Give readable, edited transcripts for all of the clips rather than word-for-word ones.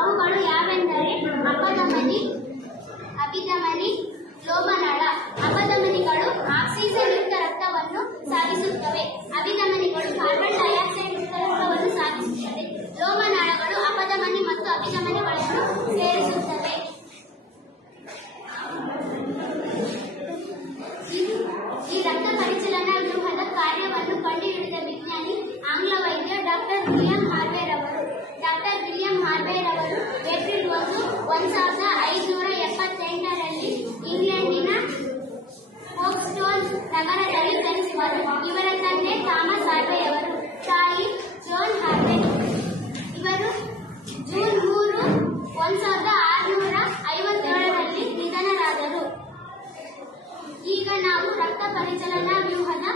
ಅವುಗಳು ಯಾವೆಂದರೆ ಅಪಧಮನಿ, ಅಭಿಧಮನಿ, ಲೋಮನಾಳ. ಅಪಧಮನಿಗಳು ಆಕ್ಸಿಜನ್ ಯುಕ್ತ ರಕ್ತವನ್ನು ಸಾಗಿಸುತ್ತವೆ. ಅಭಿಧಮನಿಗಳು ಕಾರ್ಬನ್ ಡೈಆಕ್ಸೈಡ್ ಯುಕ್ತ ರಕ್ತವನ್ನು ಸಾಗಿಸುತ್ತವೆ. ಲೋಮನಾಳಗಳು ಅಪಧಮನಿ ಮತ್ತು ಅಭಿಧಮನಿಗಳನ್ನು ಸೇರಿಸುತ್ತವೆ. ಈ ರಕ್ತ ಪರಿಚಲನಾ ವ್ಯೂಹದ ಕಾರ್ಯವನ್ನು ಕಂಡುಹಿಡಿದ ವಿಜ್ಞಾನಿ ಆಂಗ್ಲ ವೈದ್ಯ ಡಾಕ್ಟರ್ ವಿಲಿಯಂ ಹಾರ್ವೆ ರವರು. ಡಾಕ್ಟರ್ ವಿಲಿಯಂ ಹಾರ್ವೆ ರವರು ಏಪ್ರಿಲ್ 1, 1578ರಲ್ಲಿ ಇಂಗ್ಲೆಂಡಿನ ಫೋಕ್ಸ್ಟೋನ್ ನಗರದಲ್ಲಿ ಜನಿಸಿದರು. ಇವರ ತಂದೆ ಥಾಮಸ್ ಹಾರ್ವೆಯವರು ತಾಯಿ ಜಾನ್ ಹಾರ್ವೆ. ಇವರು ಜೂನ್ 3, 1657ರಲ್ಲಿ ನಿಧನರಾದರು. ಈಗ ನಾವು ರಕ್ತ ಪರಿಚಲನಾ ವ್ಯೂಹದ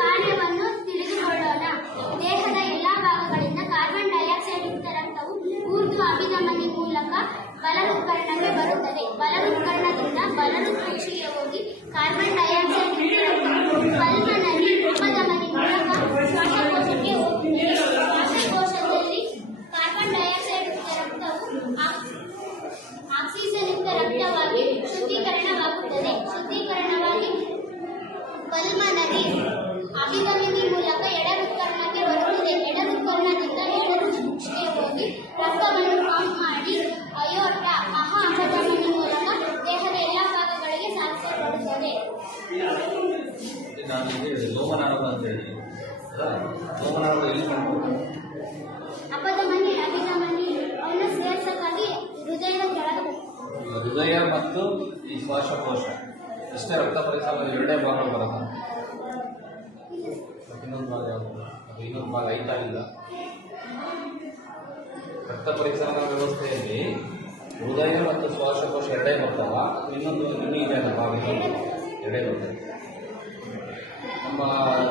ಕಾರ್ಯವನ್ನು ತಿಳಿದುಕೊಳ್ಳೋಣ. ದೇಹದ ಎಲ್ಲಾ ಭಾಗಗಳಿಂದ ಕಾರ್ಬನ್ ಡೈಆಕ್ಸೈಡ್ ಯುಕ್ತ ರಕ್ತವು ಊರ್ಧ್ವ ಅಭಿಧಮನಿ ಮೂಲಕ ಬಲಹೃತ್ಕರ್ಣಕ್ಕೆ ಬರುತ್ತದೆ. ಬಲಹೃತ್ಕರ್ಣದಿಂದ ಬಲಹೃತ್ಕುಕ್ಷಿಗೆ ಹೋಗಿ ಕಾರ್ಬನ್ ಡೈಆಕ್ಸೈಡ್ ಯುಕ್ತ ರಕ್ತವು ಪಲ್ಮನರಿ ಅಪಧಮನಿ ಮೂಲಕ ಶ್ವಾಸಕೋಶಕ್ಕೆ ಹೋಗುತ್ತದೆ. ಶ್ವಾಸಕೋಶದಲ್ಲಿ ಕಾರ್ಬನ್ ಡೈಆಕ್ಸೈಡ್ ಯುಕ್ತ ರಕ್ತವು ಆಕ್ಸಿಜನ್ ಯುಕ್ತ ರಕ್ತವಾಗಿ ಶುದ್ಧೀಕರಣವಾಗುತ್ತದೆ. ಶುದ್ಧೀಕರಣವಾಗಿ ಪಲ್ಮನರಿ ಅಭಿಧಮನಿ ಮೂಲಕ ಎಡಹೃತ್ಕರ್ಣಕ್ಕೆ ಬರುತ್ತದೆ. ಎಡಹೃತ್ಕರ್ಣದಿಂದ ಎಡಹೃತ್ಕುಕ್ಷಿಗೆ ಹೋಗಿ ರಕ್ತವನ್ನು ಪಂಪ್ ಮಾಡಿ ಅಯೋರ್ಟ ಮಹಾ ಅಪಧಮನಿ ಮೂಲಕ ದೇಹದ ಎಲ್ಲ ಭಾಗಗಳಿಗೆ ಸಾಗಿಸಲ್ಪಡುತ್ತದೆ. ಅಪಧಮನಿ ಅಭಿಧಮನಿ ಅವನ್ನು ಸೇರಿಸಕ್ಕಾಗಿ ಹೃದಯದ ಕೆಳಗೆ ಹೃದಯ ಮತ್ತು ಈ ಶ್ವಾಸಕೋಶ ಇಷ್ಟೇ ರಕ್ತ ಪರಿಚಲನೆ ಎರಡೇ ಭಾಗಗಳು ಬರುತ್ತೆ. ಇನ್ನೊಂದು ಭಾಗ ಯಾವುದು? ಅದು ಇನ್ನೊಂದು ಭಾಗ ಐತಾಗಿಲ್ಲ. ರಕ್ತ ಪರಿಚಲನಾ ವ್ಯವಸ್ಥೆಯಲ್ಲಿ ಹೃದಯ ಮತ್ತು ಶ್ವಾಸಕೋಶ ಎರಡೇ ಬರ್ತಾವ. ಇನ್ನೊಂದು ಇನ್ನೂ ಇದೆ ಅಲ್ಲ ಭಾಗ, ಎರಡೇ ಬರ್ತದೆ. ನಮ್ಮ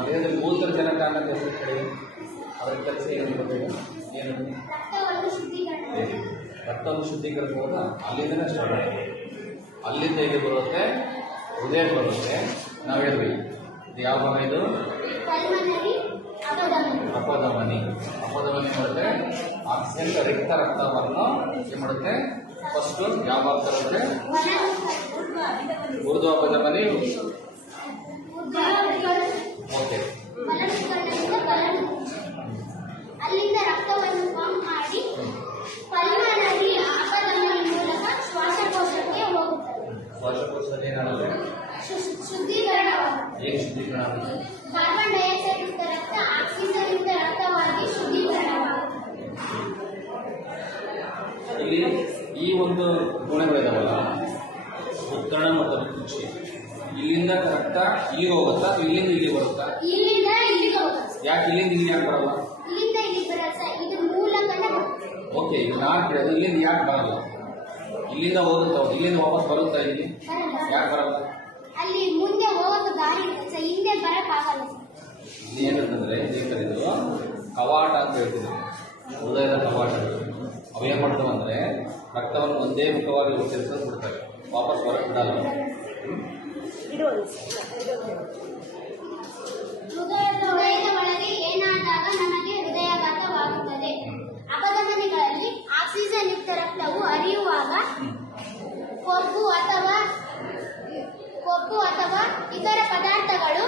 ದೇಹದಲ್ಲಿ ಮೂತ್ರಜನಕ ಅನ್ನೋದು ಹೆಸರು ಕೇಳಿ ಅದರ ಕೆಲಸ ಏನು ಗೊತ್ತಿಲ್ಲ. ಏನು? ರಕ್ತವನ್ನು ಶುದ್ಧೀಕರಿಸಬಹುದಾ? ಅಲ್ಲಿಂದನೇ ಸ್ಟಾರ್ಟ್ ಆಗಿದೆ. ಅಲ್ಲಿಂದ ಇಲ್ಲಿ ಬರುತ್ತೆ, ಹೃದಯ ಬರುತ್ತೆ. ನಾವು ಹೇಳ್ಬೇಕು ಇದು ಯಾವ ಭಾಗ? ಇದು ಅಪಧಮನಿ. ಅಪಧಮನಿ ಮಾಡುತ್ತೆ ಆಕ್ಸಿಜನ್ ರಿಕ್ತ ರಕ್ತವನ್ನು ಏನು ಮಾಡುತ್ತೆ? ಫಸ್ಟ್ ಯಾವ ಭಾಗ ಬರುತ್ತೆ? ಊರ್ಧ್ವ ಅಪಧಮನಿ. ಓಕೆ. ಅಲ್ಲಿಂದ ರಕ್ತವನ್ನು ಪಂಪ್ ಮಾಡಿ ಪಲ್ಮನರಿ ಅಪಧಮನಿ ಮೂಲಕ ಶ್ವಾಸಕೋಶಕ್ಕೆ ಹೋಗುತ್ತದೆ. ಶ್ವಾಸಕೋಶದಲ್ಲಿ ಏನಾಗುತ್ತೆ? ಶುದ್ಧೀಕರಣವಾಗುತ್ತದೆ. ಏನು ಶುದ್ಧೀಕರಣ ಆಗುತ್ತೆ? ಕಾರ್ಬನ್ ಡೈಆಕ್ಸೈಡ್ ಯುಕ್ತ ರಕ್ತ ಆಕ್ಸಿಜನ್ ಯುಕ್ತ ರಕ್ತವಾಗಿ ಶುದ್ಧೀಕರಣವಾಗುತ್ತದೆ. ಇಲ್ಲಿ ಈ ಒಂದು ಗುಣಗಳಿದಾವಲ್ಲ, ಉತ್ಕರ್ಣ ಮತ್ತು ಕುಕ್ಷಿ, ಇಲ್ಲಿಂದ ರಕ್ತ ಇಲ್ಲಿಗೆ ಹೋಗುತ್ತಾ? ಇಲ್ಲಿಂದ ಇಲ್ಲಿ ಬರುತ್ತಾ? ಇಲ್ಲಿಂದ ಇಲ್ಲಿಗೆ ಹೋಗುತ್ತೆ. ಯಾಕೆ ಇಲ್ಲಿಂದ ಇಲ್ಲಿ ಯಾಕೆ ಬರಲ್ಲ? ಇಲ್ಲಿಂದ ಇಲ್ಲಿ ಬರಲ್ಲ ಸರ್, ಇದು ಮೂಲಕನೇ ಬರುತ್ತೆ. ಓಕೆ, ಈಗ ನಾನು ಕೇಳಿದ್ರೆ ಇಲ್ಲಿಂದ ಯಾಕೆ ಬರಲ್ಲ? ಇಲ್ಲಿಂದ ಹೋಗುತ್ತಾ? ಇಲ್ಲಿಂದ ವಾಪಸ್ ಬರುತ್ತಾ? ಇಲ್ಲಿ ಯಾಕೆ ಬರಲ್ಲ? ಅಲ್ಲಿ ಮುಂದೆ ಹೋಗೋದು ದಾರಿ ಇದೆ ಸರ್, ಹಿಂದೆ ಬರಕ್ಕಾಗಲ್ಲ ಸರ್. ಇಲ್ಲಿ ಏನಂತಂದ್ರೆ ಇದು ಕವಾಟ ಅಂತ ಹೇಳ್ತೀವಿ, ಹೃದಯದ ಕವಾಟ. ಅವೇನ್ ಮಾಡ್ತಾವೆ ಅಂದ್ರೆ ರಕ್ತವನ್ನು ಒಂದೇ ಮುಖವಾಗಿ ಉಚ್ಚರಿಸೋದು ಬಿಡ್ತವೆ, ವಾಪಸ್ ಹೊರಗೆ ಬಿಡಲ್ಲ. ಹೃದಯದ ಒಳಗೆ ಏನಾದಾಗ ನಮಗೆ ಹೃದಯಾಘಾತವಾಗುತ್ತದೆ. ಅಪಧಮನಿಗಳಲ್ಲಿ ಆಕ್ಸಿಜನ್ ಯುಕ್ತ ರಕ್ತವು ಹರಿಯುವಾಗ ಕೊಬ್ಬು ಅಥವಾ ಇತರ ಪದಾರ್ಥಗಳು